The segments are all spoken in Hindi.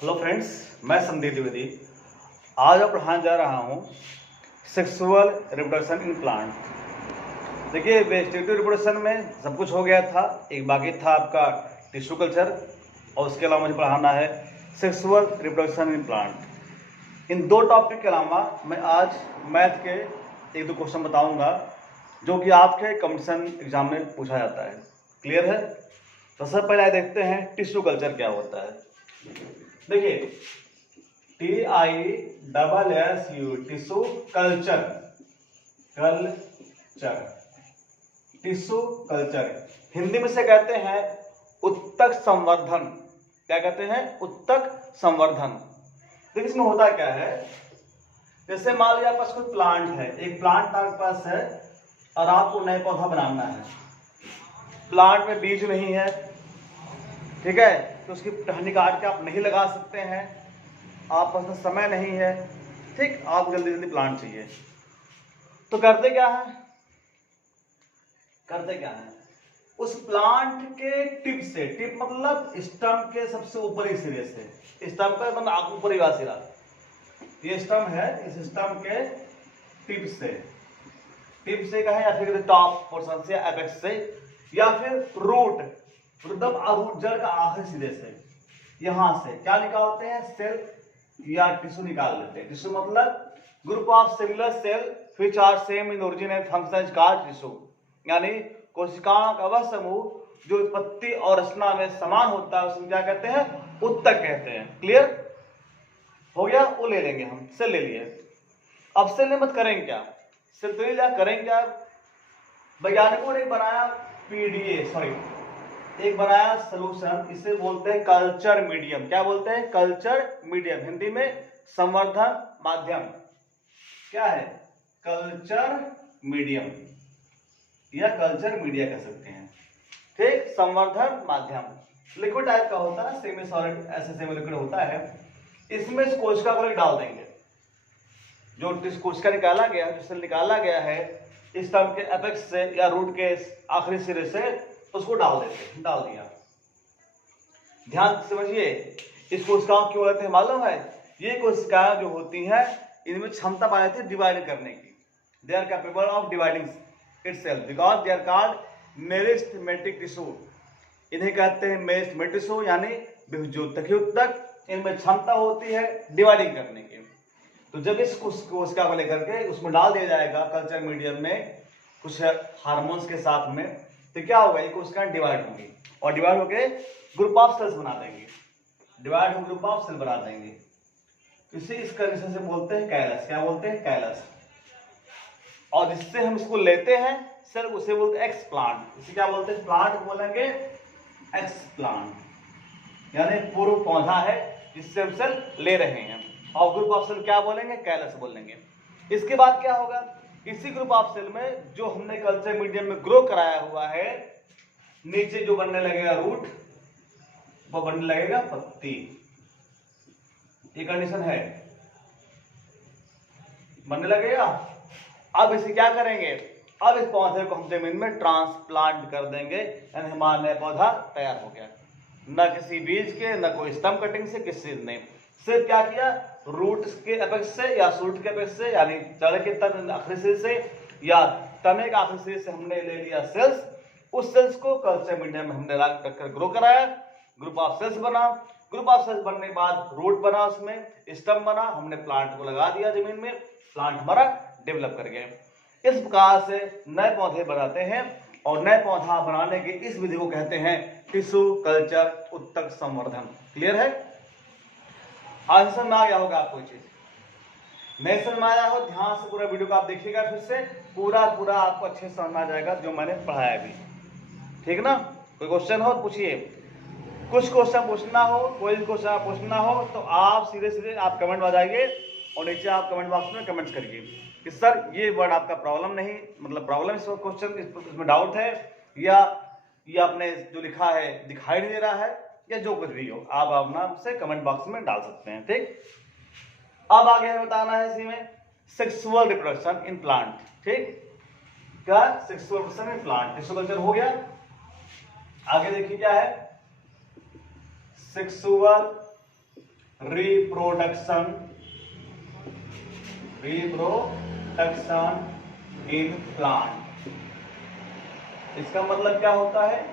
हेलो फ्रेंड्स, मैं संदीप द्विवेदी। आज मैं पढ़ाने जा रहा हूँ सेक्सुअल रिप्रोडक्शन इन प्लांट। देखिए, वेजिटेटिव रिप्रोडक्शन में सब कुछ हो गया था, एक बाकी था आपका टिश्यू कल्चर, और उसके अलावा मुझे पढ़ाना है सेक्सुअल रिप्रोडक्शन इन प्लांट। इन दो टॉपिक के अलावा मैं आज मैथ के एक दो क्वेश्चन बताऊंगा जो कि आपके कॉम्पिटिशन एग्जाम में पूछा जाता है। क्लियर है? तो सबसे पहले देखते हैं टिश्यू कल्चर क्या होता है। देखिए, TISSU tissue culture, tissue culture Hindi में से कहते हैं उत्तक संवर्धन। क्या कहते हैं? उत्तक संवर्धन। देखिए, इसमें होता क्या है, जैसे मान लीजिए आपके पास कोई प्लांट है, एक प्लांट आपके पास है और आपको नया पौधा बनाना है। प्लांट में बीज नहीं है, ठीक है, तो उसकी टहनी काट के आप नहीं लगा सकते हैं, आप पास समय नहीं है, ठीक, आप जल्दी जल्दी प्लांट चाहिए। तो करते क्या है, उस प्लांट के टिप से, टिप मतलब स्टम के सबसे ऊपरी सिरे से, स्टम का मतलब ऊपरी वाला सिरा, ये स्टम है, इस स्टम के टिप से कहें, या फिर टॉप पोर्शन से, एपेक्स से, या फिर रूट, मतलब जड़ का आखिरी सिरे से, यहां से क्या निकालते हैं, सेल या टिश्यू निकाल लेते हैं। टिश्यू मतलब group of similar cell which are same in origin and function is called tissue, यानी कोशिकाओं का वह समूह जो उत्पत्ति और रचना में समान होता है उसमें क्या कहते हैं, उत्तक कहते हैं। क्लियर हो गया? वो ले लेंगे हम, सेल ले लिए। अब सेल मत करेंगे क्या, सेल तो लिया, करेंगे क्या, वैज्ञानिकों ने बनाया एक बनाया सोल्यूशन, इसे बोलते हैं कल्चर मीडियम। क्या बोलते हैं? कल्चर मीडियम, हिंदी में संवर्धन माध्यम। क्या है? कल्चर मीडियम या कल्चर मीडिया कह सकते हैं, ठीक, संवर्धन माध्यम। लिक्विड टाइप का होता है, सेमी सॉलिड, ऐसे सेमी लिक्विड होता है। इसमें इस कोशिका को डाल देंगे, जो कोशिका निकाला गया, जो सेल निकाला गया है इस टर्म के एपेक्स से या रूट के आखिरी सिरे से, उसको डाल दिया। ध्यान समझिए, इस कोशिकाओं क्यों लेते हैं मालूम है? ये कोशिकाएं जो होती हैं इनमें क्षमता पाई जाती है डिवाइड करने की। They are capable of dividing itself because they are called meristematic tissue. इन्हें कहते हैं मेरिस्टेमेटिक टिश्यू, यानी बहुज्योतकी उत्तक। इनमें क्षमता होती है डिवाइडिंग करने की। तो जब इस कोशिका को लेकर के उसमें डाल दिया जाएगा कल्चर मीडियम में कुछ हार्मोन्स के साथ में, तो क्या होगा, ये कोशिकाएं डिवाइड होंगी और डिवाइड होकर ग्रुप ऑफ सेल्स बना देंगे, ग्रुप ऑफ सेल बना देंगे। इसे इस कंडीशन से बोलते हैं कैलस। क्या बोलते हैं? कैलस। और जिससे हम इसको लेते हैं सेल, उसे बोलते हैं एक्स प्लांट। इसे क्या बोलते हैं? प्लांट बोलेंगे एक्स प्लांट, यानी पूर्व पौधा है जिससे हम सेल ले रहे हैं। और ग्रुप ऑफ सेल क्या बोलेंगे? कैलस बोलेंगे। इसके बाद क्या होगा, इसी ग्रुप ऑफ सेल में जो हमने कल्चर मीडियम में ग्रो कराया हुआ है, नीचे जो बनने लगेगा रूट, वो बनने लगेगा पत्ती। ये कंडीशन है, बनने लगेगा। अब इसे क्या करेंगे, अब इस पौधे को हम जमीन में ट्रांसप्लांट कर देंगे, यानी हमारा नया पौधा तैयार हो गया। न किसी बीज के, न कोई स्टम कटिंग से, किसी ने सिर्फ क्या किया, रूट के एपेक्स से या शूट के एपेक्स से, यानी जड़ के तन आखिरी सिरे से या तने के आखिरी सिरे से हमने ले लिया सेल्स। उस सेल्स को कल्चर मीडियम में हमने रखकर ग्रो कराया, ग्रुप ऑफ सेल्स बना। ग्रुप ऑफ सेल्स बनने के बाद रूट बना, उसमें स्टम बना, हमने प्लांट को लगा दिया जमीन में, प्लांट हमारा डेवलप कर गया। इस प्रकार से नए पौधे बनाते हैं, और नए पौधा बनाने की इस विधि को कहते हैं टिश्यू कल्चर उत्तक संवर्धन। क्लियर है? आज समझ में आ गया होगा आपको चीज, नहीं समझ में आया हो, ध्यान से पूरा वीडियो को आप देखिएगा, फिर से पूरा आपको अच्छे से समझ में आ जाएगा जो मैंने पढ़ाया अभी, ठीक ना? कोई क्वेश्चन हो पूछिए, कुछ क्वेश्चन पूछना हो, कोई क्वेश्चन पूछना हो तो आप सीधे आप कमेंट में आ जाइए और नीचे आप कमेंट बॉक्स में कमेंट करिए कि सर ये वर्ड आपका प्रॉब्लम नहीं, मतलब प्रॉब्लम इस क्वेश्चन इसमें डाउट है, या ये आपने जो लिखा है दिखाई नहीं दे रहा है, या जो कुछ भी हो आप अपना से कमेंट बॉक्स में डाल सकते हैं, ठीक। अब आगे हमें बताना है इसी में सेक्सुअल रिप्रोडक्शन इन प्लांट, ठीक, क्या sexual reproduction in plant, tissue culture हो गया। आगे देखिए क्या है, सेक्सुअल रिप्रोडक्शन इन प्लांट। इसका मतलब क्या होता है?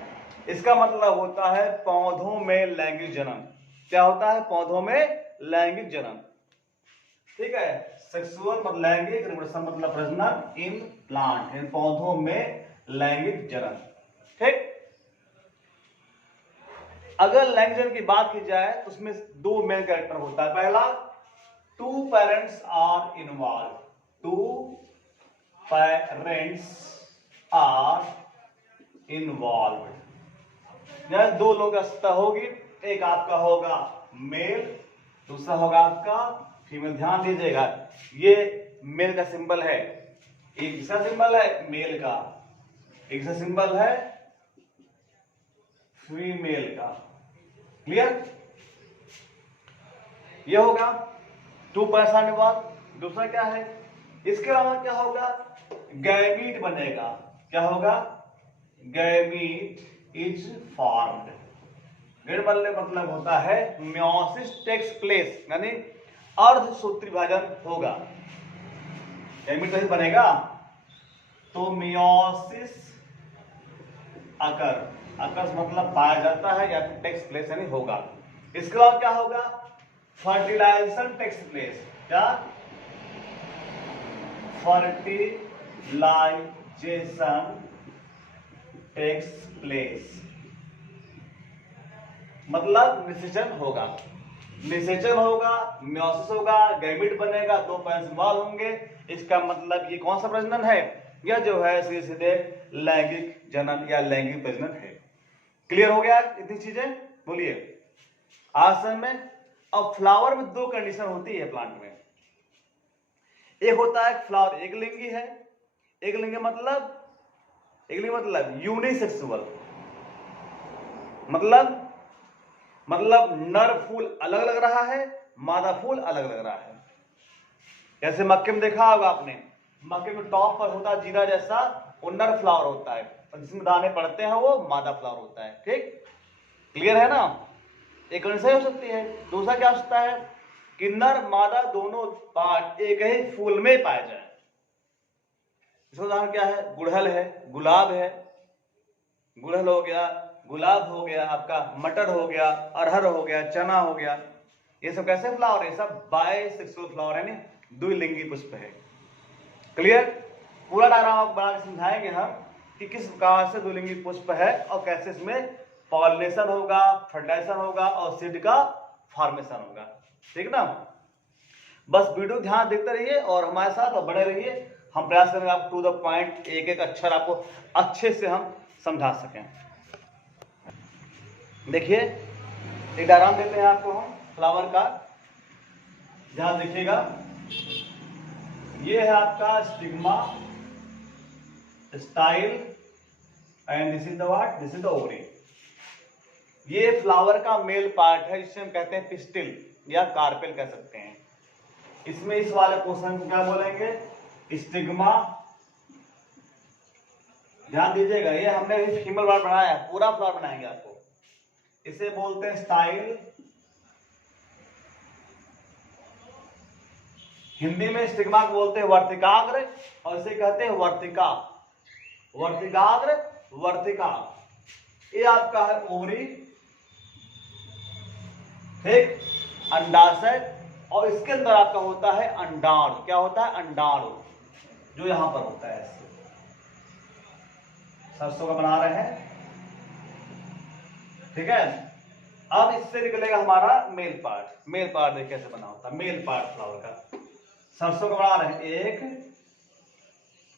इसका मतलब होता है पौधों में लैंगिक जन्म। क्या होता है? पौधों में लैंगिक जन्म। ठीक है, सेक्सुअल मतलब लैंगिक, रिप्रोडक्शन मतलब प्रजनन, इन प्लांट इन पौधों में लैंगिक जन्म। ठीक, अगर लैंगिक जन्म की बात की जाए तो उसमें दो मेन कैरेक्टर होता है। पहला, two parents are involve, two parents are involve, दो लोग की होगी, एक आपका होगा मेल, दूसरा होगा आपका फीमेल। ध्यान दीजिएगा, ये मेल का सिंबल है, एक दूसरा सिंबल है मेल का, एक दूसरा सिंबल है फीमेल का। क्लियर? ये होगा टू पर्सन इन्वॉल्व। दूसरा क्या है? इसके अलावा क्या होगा? गैमीट बनेगा। क्या होगा? Gamete is formed. गैमीट बनने मतलब होता है मियोसिस टेक्स प्लेस, यानी अर्धसूत्री विभाजन होगा। गैमीट नहीं बनेगा तो मियोसिस अकर, अकर मतलब पाया जाता है या फिर टेक्स प्लेस यानी होगा। इसके बाद क्या होगा? Fertilisation takes place. क्या? फर्टिलाइजेशन टेक्स प्लेस मतलब निषेचन होगा। निषेचन होगा, मियोसिस होगा, गैमीट बनेगा, दो पेरेंट्स इन्वॉल्व होंगे। इसका मतलब ये कौन सा प्रजनन है? यह जो है सीधे सीधे लैंगिक जनन या लैंगिक प्रजनन है। क्लियर हो गया इतनी चीजें? बोलिए। आज में अब फ्लावर में दो कंडीशन होती है प्लांट में। एक होता है फ्लावर एक लिंगी है, एक लिंगी मतलब यूनिसेक्सुअल, मतलब नर फूल अलग लग रहा है, मादा फूल अलग लग रहा है। जैसे मक्के में देखा होगा आपने, मक्के में टॉप पर होता है जीरा जैसा, वो नर फ्लावर होता है, और जिसमें दाने पड़ते हैं वो मादा फ्लावर होता है। ठीक, क्लियर है ना? एक कंडीशन हो सकती है। दूसरा क्या हो सकता है कि नर मादा दोनों पार्ट एक ही फूल में पाए जाए। इसका उदाहरण क्या है? गुड़हल है, गुलाब है, गुड़हल हो गया, गुलाब हो गया, आपका मटर हो गया, अरहर हो गया, चना हो गया। ये सब कैसे फ्लावर है? सब बायसेक्सुअल फ्लावर है, द्विलिंगी पुष्प है। क्लियर? पूरा डायग्राम आप बना के समझाएंगे हम कि किस प्रकार से द्विलिंगी पुष्प है और कैसे इसमें पॉलिनेशन होगा, फर्टिलाइजेशन होगा और सीड का फॉर्मेशन होगा। ठीक ना? बस वीडियो ध्यान देखते रहिए और हमारे साथ और बने रहिए। हम प्रयास करेंगे आप टू द पॉइंट एक एक अक्षर आपको अच्छे से हम समझा सकें। देखिए, एक डायग्राम देते हैं आपको हम फ्लावर का, ध्यान देखिएगा। ये है आपका stigma, style and this is the what? This is the ovary. ये फ्लावर का मेल पार्ट है जिसे हम कहते हैं पिस्टिल या कार्पेल कह सकते हैं। इसमें इस वाले पोर्शन को क्या बोलेंगे? स्टिग्मा। ध्यान दीजिएगा, ये हमने फीमेल फ्लावर बनाया है, पूरा फ्लावर बनाएंगे आपको। इसे बोलते हैं स्टाइल। हिंदी में स्टिग्मा को बोलते हैं वर्तिकाग्र और इसे कहते हैं वर्तिका। वर्तिकाग्र, वर्तिका। ये आपका है ओवरी, ठीक, अंडाशय, और इसके अंदर आपका होता है अंडाणु। क्या होता है? अंडाणु, जो यहां पर होता है। सरसों का बना रहे हैं, ठीक है। अब इससे निकलेगा हमारा मेल पार्ट। मेल पार्ट देखिए कैसे बना होता है मेल पार्ट फ्लावर का। सरसों का बना रहे हैं 1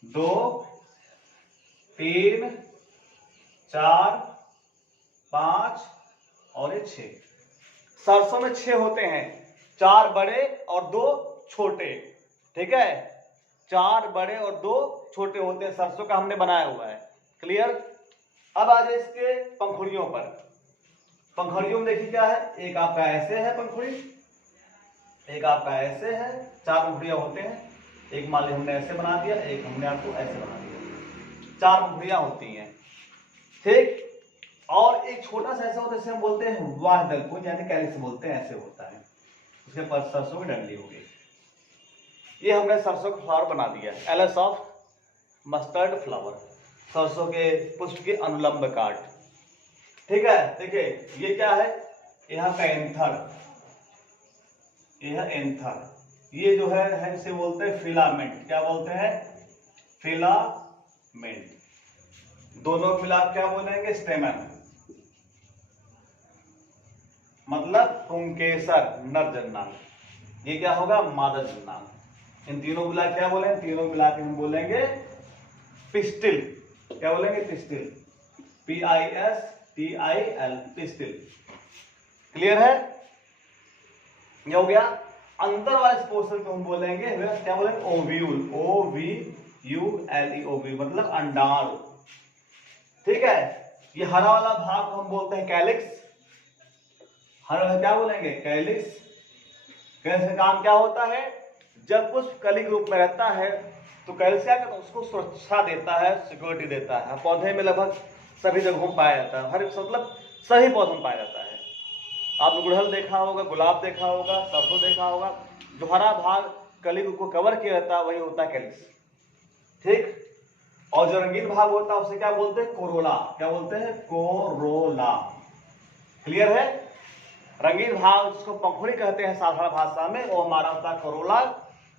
2 3 4 5 और ये 6। सरसों में 6 होते हैं, 4 बड़े और 2 छोटे। ठीक है, 4 बड़े और 2 छोटे होते हैं। सरसों का हमने बनाया हुआ है। क्लियर? अब आ जाए इसके पंखुड़ियों पर। पंखुड़ियों में देखिए क्या है, एक आपका ऐसे है पंखुड़ी, एक आपका ऐसे है, 4 पंखुड़ियां होते हैं। एक मान ली हमने ऐसे बना दिया, एक हमने आपको ऐसे बना दिया, 4 पंखुड़ियां होती हैं। ठीक, और एक छोटा सा ऐसा होता है जिसे हम बोलते हैं वाहदल पुंज, यानी कैलिक्स बोलते हैं, ऐसे होता है। इसके पास सरसों की डंडी हो गई। ये हमने सरसों का फ्लावर बना दिया, एलएस ऑफ मस्टर्ड फ्लावर, सरसों के पुष्प के अनुलंब काट। ठीक है, देखिए ये क्या है, यहाँ का एंथर, यह एंथर, ये जो है इसे बोलते हैं फिलामेंट। क्या बोलते हैं? फिलामेंट। दोनों के खिलाफ क्या बोलेंगे? स्टेमन, मतलब पुंकेसर नर जन्नांग। ये क्या होगा? मादा जन्नांग। इन तीनों मिला क्या बोलेंगे? तीनों मिला के हम बोलेंगे पिस्टिल। क्या बोलेंगे? Pistil, PISTIL, pistil. क्लियर है? ये हो गया। अंदर वाले पोर्शन को हम बोलेंगे, क्या बोलेंगे? ओव्यूल, OVULE, ओव्यूल मतलब अंडाणु। ठीक है, ये हरा वाला भाग को हम बोलते हैं कैलिक्स। हरा क्या बोलेंगे? कैलिक्स। कैलिक्स का काम क्या होता है? जब पुष्प कली के रूप में रहता है तो कैलिक्स क्या करता है? उसको सुरक्षा देता है, सिक्योरिटी देता है। पौधे में लगभग सभी जगहों में पाया जाता है, हर मतलब सभी पौधों में पाया जाता है। आपने गुड़हल देखा होगा, गुलाब देखा होगा, सरसों देखा होगा, जो हरा भाग कली को कवर किया रहता है वही होता है कैलिक्स। ठीक, और जो रंगीन भाग होता है उसे क्या बोलते हैं? कोरोला। क्या बोलते हैं? कोरोला। क्लियर है? रंगीन भाग जिसको पंखुड़ी कहते हैं साधारण भाषा में, वो हमारा होता है कोरोला।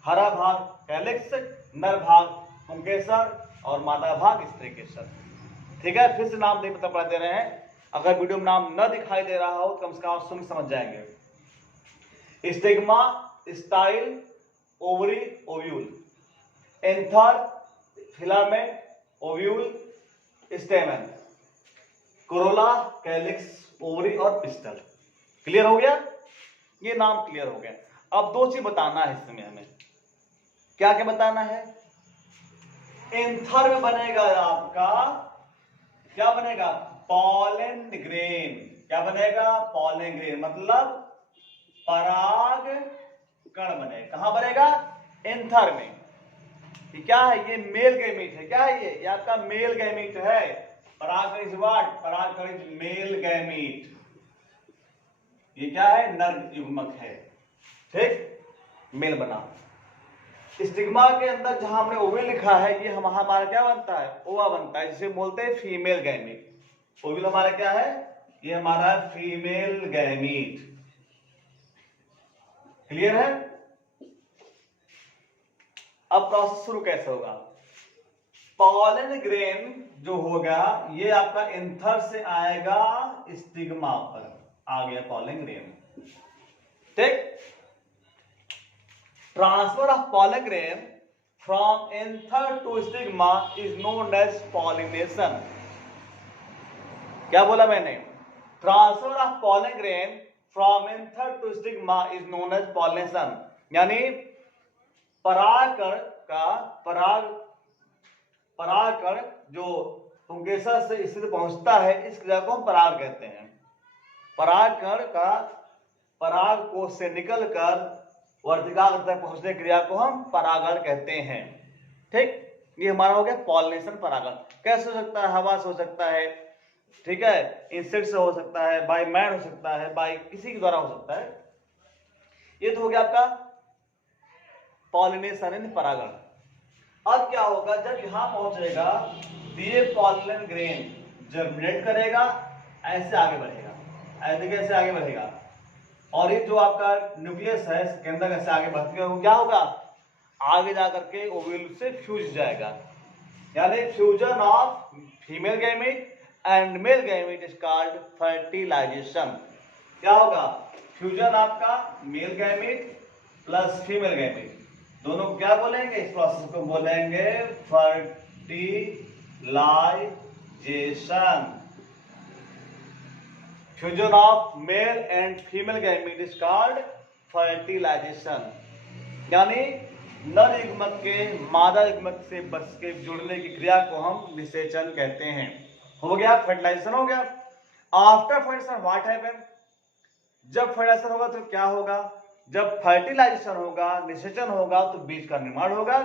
हरा भाग कैलिक्स, नर भाग पुंकेसर और मादा भाग स्त्रीकेसर। ठीक है, फिर से नाम नहीं पता दे रहे हैं। अगर वीडियो में नाम न दिखाई दे रहा हो तो कम से कम सुन समझ जाएंगे। Stigma, style, ovary, ovule, anther, filament, ovule, स्टेमन, Corolla, calyx, ovary और पिस्टल। क्लियर हो गया? ये नाम क्लियर हो गया। अब दो चीज बताना है इसमें हमें। क्या क्या बताना है? एंथर में बनेगा आपका, क्या बनेगा? Pollen grain. क्या बनेगा? पॉलन ग्रेन मतलब पराग कण बनेगा। कहां बनेगा? एंथर में। ये क्या है? ये मेल गैमीट है। क्या है ये आपका मेल गैमीट है। परागकण इज व्हाट? परागकण इज मेल गैमीट। ये क्या है? नर युग्मक है। ठीक, मेल बना। स्टिग्मा के अंदर जहां हमने ओविल लिखा है, ये हमारा क्या बनता है? ओवा बनता है, जिसे बोलते हैं फीमेल गैमीट। ओविल हमारा क्या है? ये हमारा फीमेल गैमीट। क्लियर है? अब प्रोसेस शुरू कैसे होगा? पॉलन ग्रेन जो होगा ये आपका एंथर से आएगा स्टिग्मा पर। आ गया पॉलन ग्रेन। ठीक, transfer of pollen grain from anther to stigma is known as pollination. क्या बोला मैंने? Transfer of pollen grain from anther to stigma is known as pollination. यानी परागकण का परागकण जो पुंकेसर से स्थिति पहुंचता है, इस क्रिया को हम पराग कहते हैं। परागकण का पराग कोश से निकलकर वर्तिकाग्र तक पहुंचने क्रिया को हम परागण कहते हैं। ठीक, ये हमारा हो गया पॉलिनेशन, परागण। कैसे हो सकता है? हवा से हो सकता है, ठीक है, इंसेक्ट से हो सकता है, बाय मैन हो सकता है, बाय किसी के द्वारा हो सकता है। ये तो हो गया आपका पॉलिनेशन यानी परागण। अब क्या होगा? जब यहां पहुंचेगा तो ये पॉलन ग्रेन जर्मिनेट करेगा, ऐसे आगे बढ़ेगा। ऐसे कैसे आगे बढ़ेगा? और ये जो आपका न्यूक्लियस है इसके अंदर कैसे आगे बढ़ते हुए क्या होगा? आगे जाकर के ओव्यूल से फ्यूज जाएगा। यानी fusion of female gamete and male gamete is called fertilisation. क्या होगा? फ्यूजन आपका male gamete plus female gamete, दोनों को क्या बोलेंगे? इस प्रोसेस को बोलेंगे fertilisation. Fusion of male and female gamete is called fertilisation. यानी नर युग्मक के मादा युग्मक से बस के जुड़ने की क्रिया को हम निषेचन कहते हैं। हो गया, फर्टिलाइजेशन हो गया। After fertilisation what happen? जब फर्टिलाइजेशन होगा तो क्या होगा? जब फर्टिलाइजेशन होगा, निषेचन होगा, तो बीज का निर्माण होगा,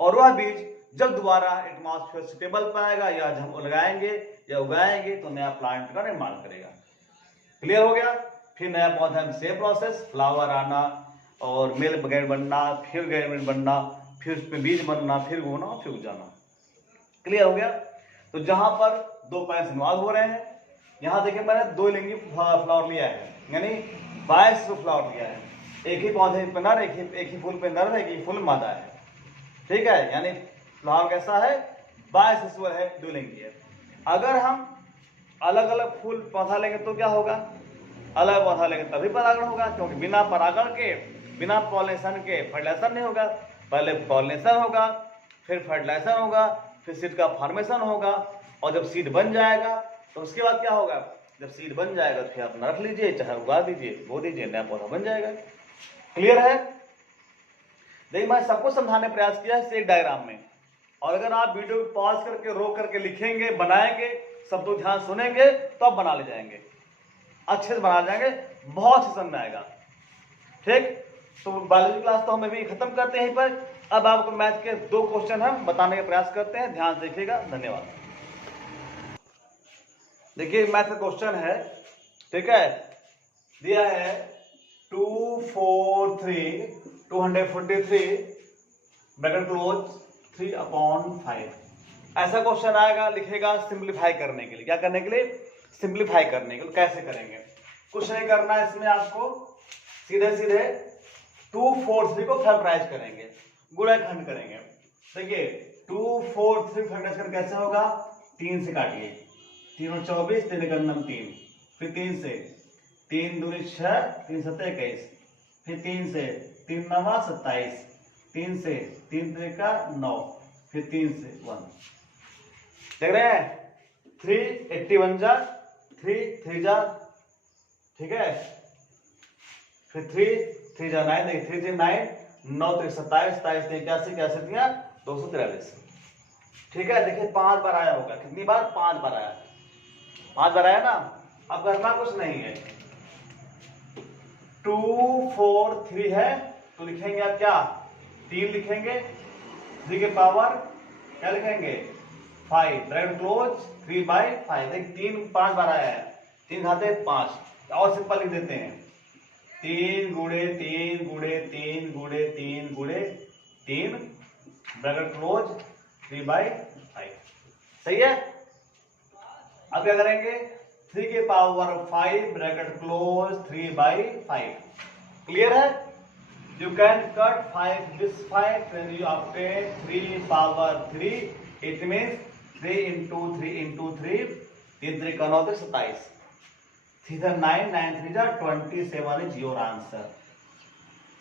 और वह बीज जब दोबारा एटमॉस्फेयर से टेबल पाएगा या हम लगाएंगे या उगाएंगे तो नया प्लांट का निर्माण करेगा। क्लियर हो गया? फिर नया पौधा में सेम प्रोसेस, फ्लावर आना और मेल गैमेट बनना, फिर गैमेट बनना, फिर उसमें बीज बनना, फिर उगना, फिर उग जाना। क्लियर हो गया? तो जहां पर दो पैंस इन्वॉल्व हो रहे हैं, यहाँ देखिए मैंने दो लिंगी फ्लावर लिया है, यानी 22 फ्लावर लिया है। एक ही पौधे पे नर, एक ही फूल पे नर, एक ही फूल मादा है। ठीक है, यानी फ्लावर कैसा है? 22 है, दो लिंगी है। अगर हम अलग अलग फूल पौधा लेंगे तो क्या होगा? अलग पौधा लेंगे तभी परागण होगा, क्योंकि बिना परागण के, बिना पॉलिनेशन के फर्टिलाइजेशन नहीं होगा। पहले पॉलिनेशन होगा, फिर फर्टिलाइजेशन होगा, फिर सीड का फॉर्मेशन होगा, और जब सीड बन जाएगा तो उसके बाद क्या होगा? जब सीड बन जाएगा तो फिर आप रख लीजिए, चाहे उगा दीजिए, बो दीजिए, नया पौधा बन जाएगा। क्लियर है? देखिए मैं सबको समझाने का प्रयास किया है एक डायग्राम में, और अगर आप वीडियो को पॉज करके रोक करके लिखेंगे, बनाएंगे, सब तो ध्यान सुनेंगे तो आप बना ले जाएंगे, अच्छे से बना जाएंगे, बहुत ही समझ में आएगा। ठीक, तो बायोलॉजी क्लास तो हम अभी खत्म करते हैं यहीं पर। अब आपको मैथ के 2 क्वेश्चन हम बताने का प्रयास करते हैं, ध्यान से देखिएगा। धन्यवाद। देखिए मैथ का क्वेश्चन है, ठीक है, दिया है 243 ब्रैकेट क्लोज 3/5। ऐसा क्वेश्चन आएगा, लिखेगा सिंप्लीफाई करने के लिए। क्या करने के लिए? सिंप्लीफाई करने के लिए। कैसे करेंगे? कुछ नहीं करना है इसमें, आपको सीधे सीधे 243 को फैक्टराइज करेंगे, गुणनखंड करेंगे। देखिए 243 फैक्टराइज करके कैसे होगा? 3 से काटिए, 3 और 24, 3 का 3, फिर 3 से, 3 दूनी 6, 3 7 21, फिर 3 से, 3 9 27, 3 से, 3 3 का 9, फिर 3 से 1। देख रहे हैं? 3 81 जा, 3 3 जा, ठीक है, फिर 3 3 जा 9, देखिए 3 3 9, 9 3 27, 27 3 81, 81 दिया 243। ठीक है, देखिए 5 बार आया होगा। कितनी बार? 5 बार आया, 5 बार आया ना। अब करना कुछ नहीं है, 243 है तो लिखेंगे आप क्या? 3 लिखेंगे, 3 के पावर क्या लिखेंगे? 5, ब्रैकेट क्लोज 3/5। देखिए 3 5 बार आया है, 3 खाते 5, और सिंपल लिख देते हैं, 3 गुणे 3 गुणे 3 गुणे 3 गुणे 3, ब्रैकेट क्लोज 3/5। सही है? अब क्या करेंगे? 3 के पावर 5 ब्रैकेट क्लोज 3/5। क्लियर है? You can cut 5 this 5, then you obtain 3 power 3. It means 3 into 3 into 3, 3 3 का 9 तो 27, 3 9 9 3 जा 27 is your answer।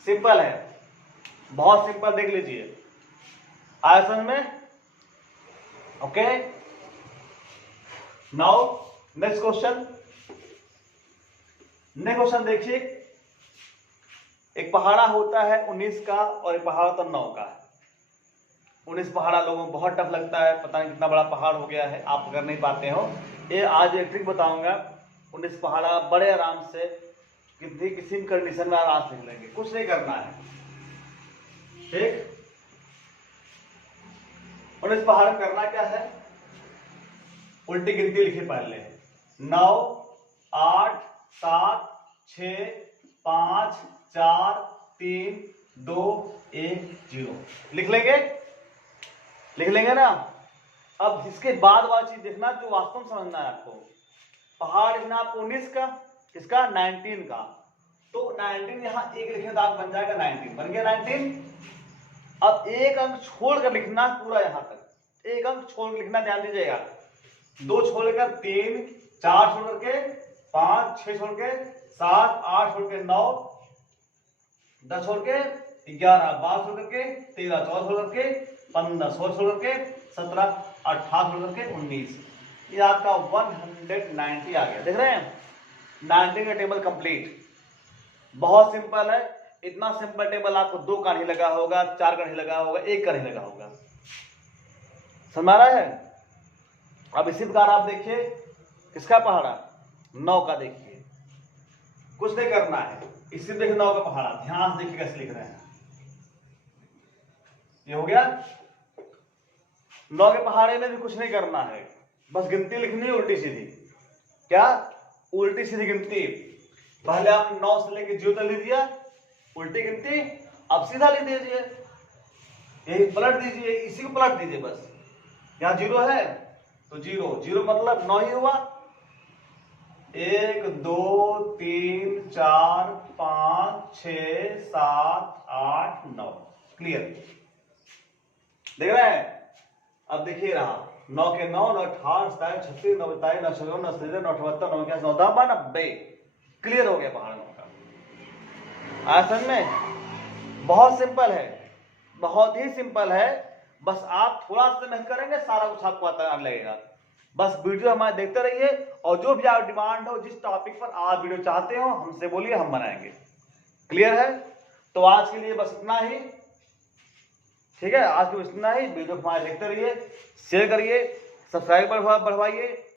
सिंपल है, बहुत सिंपल, देख लीजिए आया समझ में? Okay, now next question. Next question देखिए, एक पहाड़ा होता है 19 का और एक पहाड़ होता है 9 का। 19 पहाड़ा लोगों को बहुत टफ लगता है, पता नहीं कितना बड़ा पहाड़ हो गया है, आप कर नहीं पाते हो। ये आज एक ट्रिक बताऊंगा, 19 पहाड़ा बड़े आराम से किसी भी कंडीशन में आराम से लेंगे, कुछ नहीं करना है। ठीक, 19 पहाड़ करना क्या है? उल्टी गिनती लिखिए पहले, 9 8 7 6 5 4 3 2 1 0 लिख लेंगे, लिख लेंगे ना। अब इसके बाद वाली चीज देखना जो वास्तव में समझना है आपको। पहाड़ लिखना आपको 19 का, किसका? 19 का। तो 19 यहाँ एक लिखे तो आप बन जाएगा 19, बन गया 19। अब एक अंक छोड़कर लिखना पूरा यहां तक, एक अंक छोड़ लिखना, ध्यान दीजिएगा। 2 छोड़कर 3, 4 छोड़ करके 5, 6 छोड़ के 7, 8 छोड़ के 9, 10 छोड़ के 11, 12 छोड़ करके 13, 14 छोड़ करके 15, 16 छोड़ करके 17, 18 छोड़ करके 19। ये आपका 190 आ गया। देख रहे हैं? 90 का टेबल कंप्लीट। बहुत सिंपल है, इतना सिंपल टेबल आपको 2 का नहीं लगा होगा, 4 का नहीं लगा होगा, 1 का नहीं लगा होगा। समझ आ रहा है? अब इसी प्रकार आप देखिए, किसका पहाड़ा? 9 का। देखिए कुछ नहीं करना है, इसी देखिए 9 का पहाड़ा, ध्यान से देखिए कैसे लिख रहे हैं। ये हो गया 9 के पहाड़े में भी कुछ नहीं करना है, बस गिनती लिखनी है उल्टी सीधी। क्या? उल्टी सीधी गिनती। पहले आप 9 से लेके 0 तक लिख दिया, उल्टी गिनती, अब सीधा लिख दीजिए, यही पलट दीजिए, इसी को पलट दीजिए बस। यहाँ 0 है तो 0, 0 मतलब 9 ही हुआ। 1 2 3 4 5 6 7 8 9। क्लियर, देख रहे हैं? अब देखिए रहा 9 के 9, 9 18 27 36 9 42 9 56 9 57 9 78 9 81 9 90। क्लियर हो गया पहाड़ का। आया समझ में? बहुत सिंपल है, बहुत ही सिंपल है। बस आप थोड़ा सा मेहनत करेंगे, सारा कुछ आपको आता लगेगा। बस वीडियो हमारे देखते रहिए, और जो भी आप डिमांड हो, जिस टॉपिक पर आप वीडियो चाहते हो, हमसे बोलिए, हम बनाएंगे। क्लियर है? तो आज के लिए बस इतना ही, ठीक है? आज के लिए इतना ही। वीडियो हमारे देखते रहिए, शेयर करिए, सब्सक्राइब बढ़वाइए।